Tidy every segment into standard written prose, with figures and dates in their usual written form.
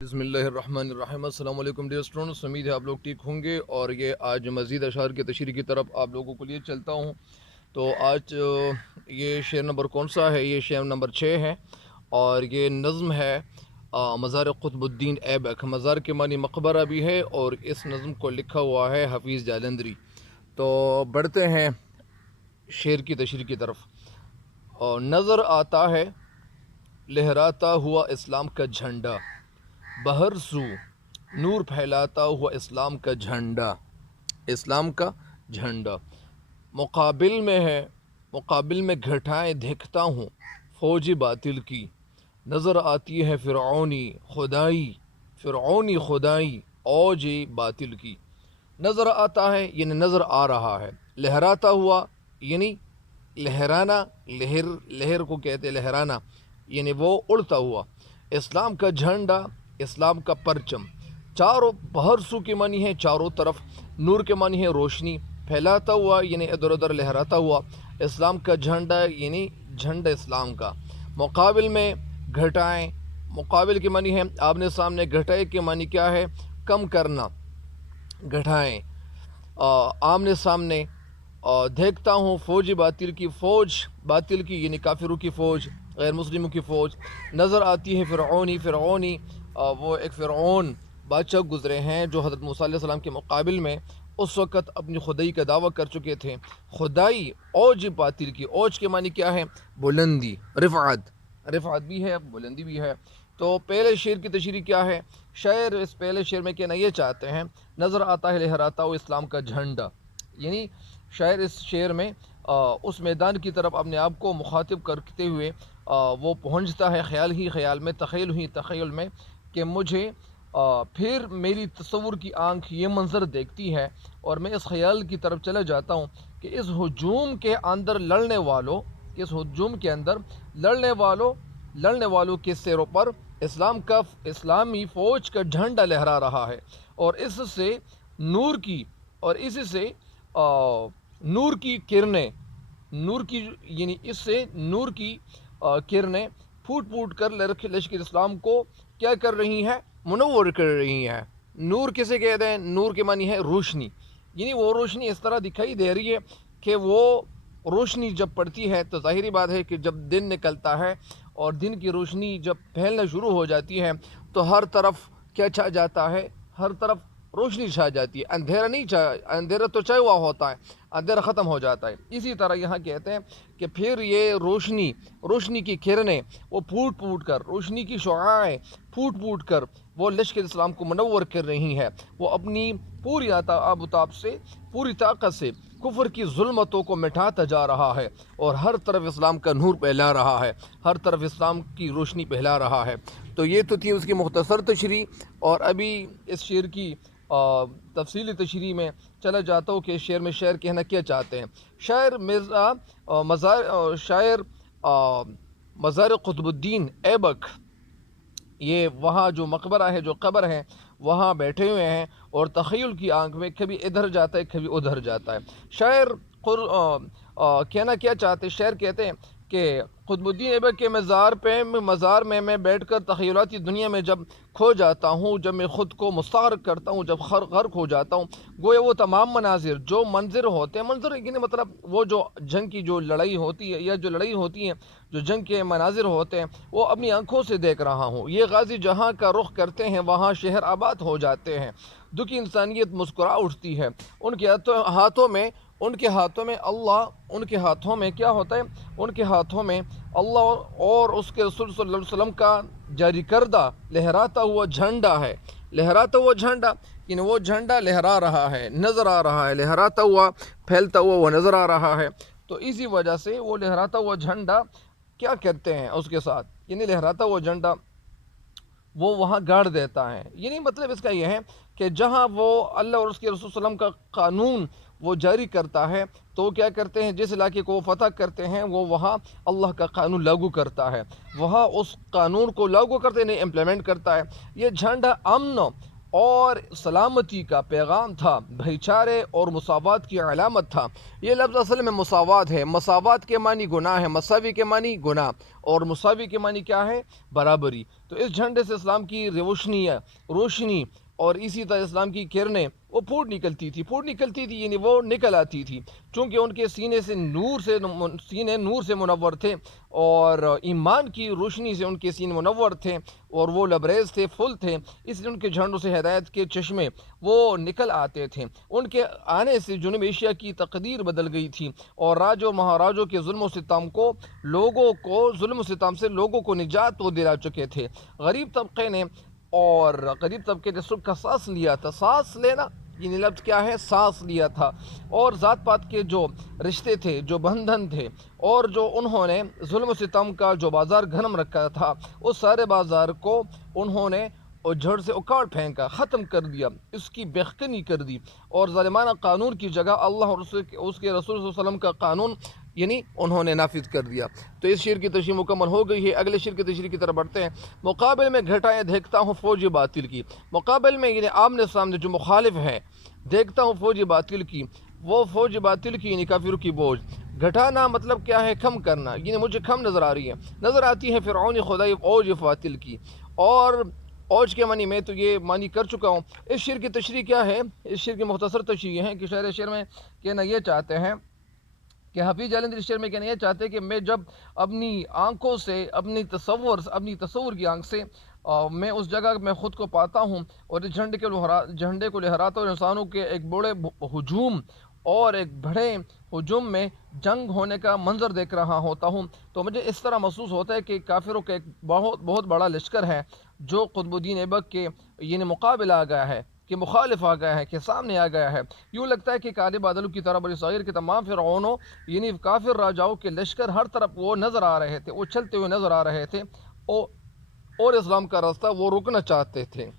بسم اللہ الرحمن الرحیم۔ السلام علیکم ڈیئر اسٹوڈنٹس، امید ہے آپ لوگ ٹھیک ہوں گے اور یہ آج مزید اشعار کی تشریح کی طرف آپ لوگوں کو لیے چلتا ہوں۔ تو آج یہ شعر نمبر کون سا ہے؟ یہ شعر نمبر 6 ہے اور یہ نظم ہے مزار قطب الدین ایبک۔ مزار کے معنی مقبرہ بھی ہے اور اس نظم کو لکھا ہوا ہے حفیظ جالندری۔ تو بڑھتے ہیں شعر کی تشریح کی طرف۔ اور نظر آتا ہے لہراتا ہوا اسلام کا جھنڈا، بہر سو نور پھیلاتا ہوا اسلام کا جھنڈا، اسلام کا جھنڈا۔ مقابل میں گھٹائیں دیکھتا ہوں فوج باطل کی، نظر آتی ہے فرعونی خدائی اوج باطل کی۔ نظر آتا ہے یعنی نظر آ رہا ہے، لہراتا ہوا یعنی لہرانا، لہر کو کہتے ہیں لہرانا، یعنی وہ اڑتا ہوا، اسلام کا جھنڈا، اسلام کا پرچم، چاروں بہر سو کے معنی ہے چاروں طرف، نور کے معنی ہے روشنی، پھیلاتا ہوا یعنی ادھر ادھر لہراتا ہوا، اسلام کا جھنڈا یعنی جھنڈا اسلام کا۔ مقابل میں گھٹائیں، مقابل کے معنی ہے آمنے سامنے، گھٹائیں کے معنی کیا ہے؟ کم کرنا، گھٹائیں آمنے سامنے۔ دیکھتا ہوں فوج باطل کی یعنی کافروں کی فوج، غیر مسلموں کی فوج، نظر آتی ہے فرعونی، وہ ایک فرعون بادشاہ گزرے ہیں جو حضرت موسیٰ علیہ السلام کے مقابل میں اس وقت اپنی خدائی کا دعویٰ کر چکے تھے۔ خدائی اوج باطل کی، اوج کے معنی کیا ہے؟ بلندی، رفعت بھی ہے، بلندی بھی ہے۔ تو پہلے شعر کی تشریح کیا ہے؟ شاعر اس پہلے شعر میں کہنا یہ چاہتے ہیں نظر آتا ہے لہراتا ہوا اسلام کا جھنڈا، یعنی شاعر اس شعر میں اس میدان کی طرف اپنے آپ کو مخاطب کرتے ہوئے وہ پہنچتا ہے خیال میں، تخیل میں کہ مجھے پھر میری تصور کی آنکھ یہ منظر دیکھتی ہے اور میں اس خیال کی طرف چلا جاتا ہوں کہ اس ہجوم کے اندر لڑنے والوں کے سروں پر اسلامی فوج کا جھنڈا لہرا رہا ہے، اور اس سے نور کی کرنیں، کرنیں پھوٹ کر لشکر اسلام کو کیا کر رہی ہیں؟ منور کر رہی ہیں۔ نور کسے کہتے ہیں؟ نور کے معنی ہے روشنی، یعنی وہ روشنی اس طرح دکھائی دے رہی ہے کہ وہ روشنی جب پڑتی ہے تو ظاہری بات ہے کہ جب دن نکلتا ہے اور دن کی روشنی جب پھیلنا شروع ہو جاتی ہے تو ہر طرف کیا چھا جاتا ہے؟ ہر طرف روشنی چھا جاتی ہے، اندھیرا تو چھایا ہوا ہوتا ہے، اندھیرا ختم ہو جاتا ہے۔ اسی طرح یہاں کہتے ہیں کہ پھر یہ روشنی کی کرنیں وہ پھوٹ کر، روشنی کی شعاعیں پھوٹ کر وہ لشکر اسلام کو منور کر رہی ہے، وہ اپنی پوری آب سے، پوری طاقت سے کفر کی ظلمتوں کو مٹاتا جا رہا ہے اور ہر طرف اسلام کا نور پھیلا رہا ہے، ہر طرف اسلام کی روشنی پھیلا رہا ہے۔ تو یہ تو تھی اس کی مختصر تشریح، اور ابھی اس شعر کی تفصیلی تشریح میں چلا جاتا ہوں کہ شعر میں شاعر کہنا کیا چاہتے ہیں۔ شاعر مزار قطب الدین ایبک، یہ وہاں جو مقبرہ ہے، جو قبر ہے، وہاں بیٹھے ہوئے ہیں اور تخیل کی آنکھ میں کبھی ادھر جاتا ہے کبھی ادھر جاتا ہے۔ شاعر کہنا کیا چاہتے ہیں؟ شاعر کہتے ہیں کہ قطب الدین ایبک کے مزار میں میں بیٹھ کر تخیلاتی دنیا میں جب کھو جاتا ہوں، جب میں خود کو مستغرق کرتا ہوں، جب غرق ہو جاتا ہوں، گویا وہ تمام منظر ہوتے ہیں، منظر یعنی مطلب وہ جو جنگ کی جو لڑائی ہوتی ہے یا جو لڑائی ہوتی ہے، جو جنگ کے مناظر ہوتے ہیں، وہ اپنی آنکھوں سے دیکھ رہا ہوں۔ یہ غازی جہاں کا رخ کرتے ہیں وہاں شہر آباد ہو جاتے ہیں، دکھی انسانیت مسکرا اٹھتی ہے، ان کے ہاتھوں میں کیا ہوتا ہے؟ ان کے ہاتھوں میں اللہ اور اس کے رسول صلی اللہ علیہ وسلم کا جاری کردہ لہراتا ہوا جھنڈا ہے۔ لہراتا ہوا جھنڈا یعنی وہ جھنڈا لہرا رہا ہے، نظر آ رہا ہے، لہراتا ہوا، پھیلتا ہوا وہ نظر آ رہا ہے۔ تو اسی وجہ سے وہ لہراتا ہوا جھنڈا کیا کرتے ہیں اس کے ساتھ؟ یعنی لہراتا ہوا جھنڈا وہ وہاں گاڑ دیتا ہے، یعنی مطلب اس کا یہ ہے کہ جہاں وہ اللہ اور اس کے رسول صلی اللہ علیہ وسلم کا قانون وہ جاری کرتا ہے تو وہ کیا کرتے ہیں؟ جس علاقے کو وہ فتح کرتے ہیں وہ وہاں اللہ کا قانون لاگو کرتا ہے، وہاں اس قانون کو لاگو کرتے نہیں، امپلیمنٹ کرتا ہے۔ یہ جھنڈا امن اور سلامتی کا پیغام تھا، بھائی چارے اور مساوات کی علامت تھا۔ یہ لفظ اصل میں مساوات ہے، مساوات کے معنی گناہ ہے، مساوی کے معنی گناہ، اور مساوی کے معنی کیا ہے؟ برابری۔ تو اس جھنڈے سے اسلام کی روشنی اور اسی طرح اسلام کی کرنیں وہ پھوٹ نکلتی تھی یعنی وہ نکل آتی تھی، چونکہ ان کے سینے نور سے منور تھے، اور ایمان کی روشنی سے ان کے سینے منور تھے، اور وہ لبریز تھے، فل تھے، اس لیے ان کے جھنڈوں سے ہدایت کے چشمے وہ نکل آتے تھے۔ ان کے آنے سے جنوب ایشیا کی تقدیر بدل گئی تھی، اور راج و مہاراجوں کے ظلم و ستم سے لوگوں کو نجات وہ دلا چکے تھے۔ غریب طبقے نے سکھ کا سانس لیا تھا۔ سانس لینا یعنی لفظ کیا ہے؟ سانس لیا تھا۔ اور ذات پات کے جو رشتے تھے، جو بندھن تھے، اور جو انہوں نے ظلم و ستم کا جو بازار گھنم رکھا تھا، اس سارے بازار کو انہوں نے اور جھڑ سے اکاڑ پھینکا، ختم کر دیا، اس کی بےخنی کر دی، اور ظالمانہ قانون کی جگہ اللہ اور اس کے رسول صلی اللہ علیہ وسلم کا قانون یعنی انہوں نے نافذ کر دیا۔ تو اس شعر کی تشریح مکمل ہو گئی ہے۔ اگلے شعر کی تشریح کی طرف بڑھتے ہیں۔ مقابل میں گھٹائیں دیکھتا ہوں فوج باطل کی۔ مقابل میں یعنی آمنے سامنے جو مخالف ہے، دیکھتا ہوں فوج باطل کی، وہ فوج باطل کی یعنی کافروں کی بوجھ۔ گھٹانا مطلب کیا ہے؟ کم کرنا، یعنی مجھے کم نظر آ رہی ہے، نظر آتی ہے فرعونی خدائی اوج باطل کی۔ اور اوج کے معنی میں تو یہ معنی کر چکا ہوں۔ اس شعر کی تشریح کیا ہے؟ اس شعر کی مختصر تشریح یہ ہے کہ شعر میں کہنا یہ چاہتے ہیں کہ حفیظ جالندھری اس شعر میں کہنا یہ چاہتے ہیں کہ میں جب اپنی آنکھوں سے اپنی تصور کی آنکھ سے میں اس جگہ میں خود کو پاتا ہوں، اور اس جھنڈے کو لہراتا ہوں، انسانوں کے ایک بڑے ہجوم اور ایک بڑے ہجوم میں جنگ ہونے کا منظر دیکھ رہا ہوتا ہوں، تو مجھے اس طرح محسوس ہوتا ہے کہ کافروں کا ایک بہت بڑا لشکر ہے جو قطب الدین ایبک کے یعنی مقابل آ گیا ہے، کہ مخالف آ گیا ہے، کہ سامنے آ گیا ہے۔ یوں لگتا ہے کہ کالے بادلوں کی طرح بنی اسرائیل کے تمام فرعونوں یعنی کافر راجاؤں کے لشکر ہر طرف وہ نظر آ رہے تھے، وہ چلتے ہوئے نظر آ رہے تھے، اور اسلام کا راستہ وہ روکنا چاہتے تھے،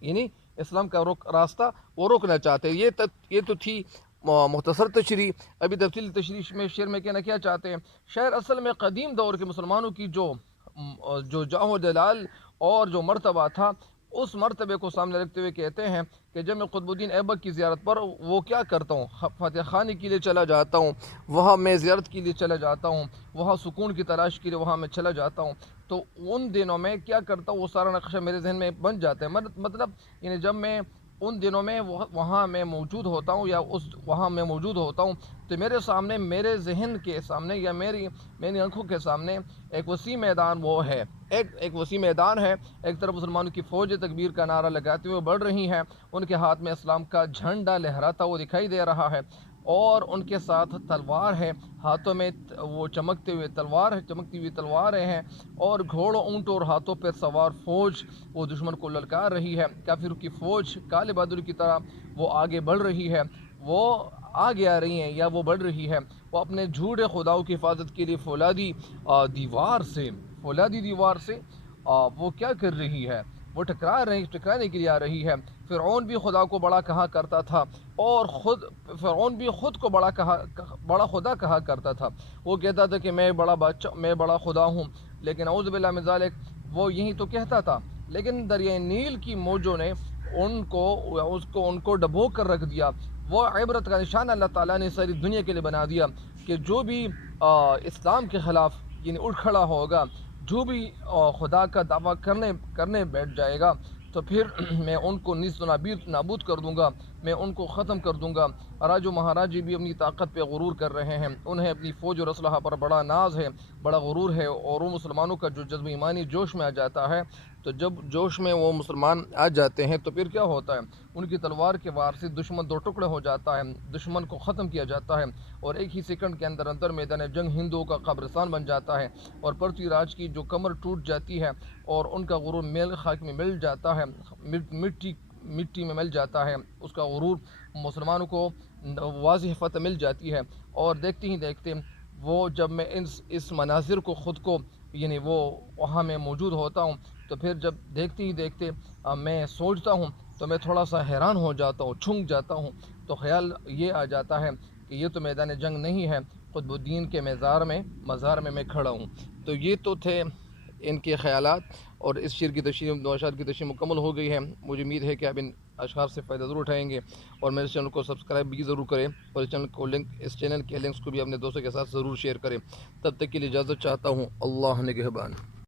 یعنی اسلام کا راستہ وہ روکنا چاہتے ہیں۔ یہ تو تھی مختصر تشریح۔ ابھی تفصیلی تشریح میں شعر میں کہنا کیا چاہتے ہیں؟ شعر اصل میں قدیم دور کے مسلمانوں کی جو جاہ و جلال اور جو مرتبہ تھا، اس مرتبے کو سامنے رکھتے ہوئے کہتے ہیں کہ جب میں قطب الدین ایبک کی زیارت پر وہ کیا کرتا ہوں، فتح خانے کے لیے چلا جاتا ہوں، وہاں میں زیارت کے لیے چلا جاتا ہوں، وہاں سکون کی تلاش کے لیے وہاں میں چلا جاتا ہوں، تو ان دنوں میں کیا کرتا ہوں، وہ سارا نقشہ میرے ذہن میں بن جاتا ہے۔ مطلب یعنی جب میں ان دنوں میں وہاں میں موجود ہوتا ہوں، یا وہاں میں موجود ہوتا ہوں، تو میرے سامنے، میرے ذہن کے سامنے، یا میری آنکھوں کے سامنے ایک وسیع میدان وہ ہے، ایک وسیع میدان ہے۔ ایک طرف مسلمانوں کی فوج تکبیر کا نعرہ لگاتے ہوئے بڑھ رہی ہیں، ان کے ہاتھ میں اسلام کا جھنڈا لہراتا ہوا دکھائی دے رہا ہے، اور ان کے ساتھ تلوار ہے، ہاتھوں میں وہ چمکتی ہوئی تلواریں ہیں، اور گھوڑوں، اونٹوں اور ہاتھوں پر سوار فوج وہ دشمن کو للکار رہی ہے۔ کافروں کی فوج کالے بادل کی طرح وہ آگے بڑھ رہی ہے، وہ آگے آ رہی ہیں یا وہ بڑھ رہی ہے، وہ اپنے جھوٹے خداؤں کی حفاظت کے لیے فولادی دیوار سے وہ کیا کر رہی ہے؟ وہ ٹکرانے کے لیے آ رہی ہے۔ فرعون بھی خدا کو بڑا کہا کرتا تھا، اور فرعون بھی خود کو بڑا خدا کہا کرتا تھا۔ وہ کہتا تھا کہ میں بڑا خدا ہوں، لیکن اعوذ باللہ من ذالک، وہ یہی تو کہتا تھا، لیکن دریائے نیل کی موجوں نے ان کو ڈبو کر رکھ دیا۔ وہ عبرت کا نشان اللہ تعالیٰ نے ساری دنیا کے لیے بنا دیا کہ جو بھی اسلام کے خلاف یعنی اٹھ کھڑا ہوگا، جو بھی خدا کا دعویٰ کرنے بیٹھ جائے گا، تو پھر میں ان کو نیست و نابود کر دوں گا، میں ان کو ختم کر دوں گا۔ راج و مہاراجی بھی اپنی طاقت پہ غرور کر رہے ہیں، انہیں اپنی فوج اور اسلحہ پر بڑا ناز ہے، بڑا غرور ہے، اور وہ مسلمانوں کا جو جذبہ ایمانی جوش میں آ جاتا ہے، تو جب جوش میں وہ مسلمان آ جاتے ہیں تو پھر کیا ہوتا ہے؟ ان کی تلوار کے وار سے دشمن دو ٹکڑے ہو جاتا ہے، دشمن کو ختم کیا جاتا ہے، اور ایک ہی سیکنڈ کے اندر میدان جنگ ہندوؤں کا قبرستان بن جاتا ہے، اور پرتھوی راج کی جو کمر ٹوٹ جاتی ہے، اور ان کا غرور خاک میں مل جاتا ہے، مٹی میں مل جاتا ہے، اس کا غرور مسلمانوں کو واضح فتح مل جاتی ہے۔ اور دیکھتے ہی دیکھتے وہ جب میں اس مناظر کو خود کو یعنی وہ وہاں میں موجود ہوتا ہوں، تو پھر جب دیکھتے ہی دیکھتے میں سوچتا ہوں، تو میں تھوڑا سا حیران ہو جاتا ہوں، چھنک جاتا ہوں، تو خیال یہ آ جاتا ہے کہ یہ تو میدان جنگ نہیں ہے، قطب الدین کے مزار میں میں کھڑا ہوں۔ تو یہ تو تھے ان کے خیالات اور اس شعر کی تشریح نوشاد کی تشریح مکمل ہو گئی ہے. مجھے امید ہے کہ آپ ان اشعار سے فائدہ ضرور اٹھائیں گے اور میرے چینل کو سبسکرائب بھی ضرور کریں اور اس چینل کے لنکس کو بھی اپنے دوستوں کے ساتھ ضرور شیئر کریں. تب تک کے لیے اجازت چاہتا ہوں. اللہ نگہبان.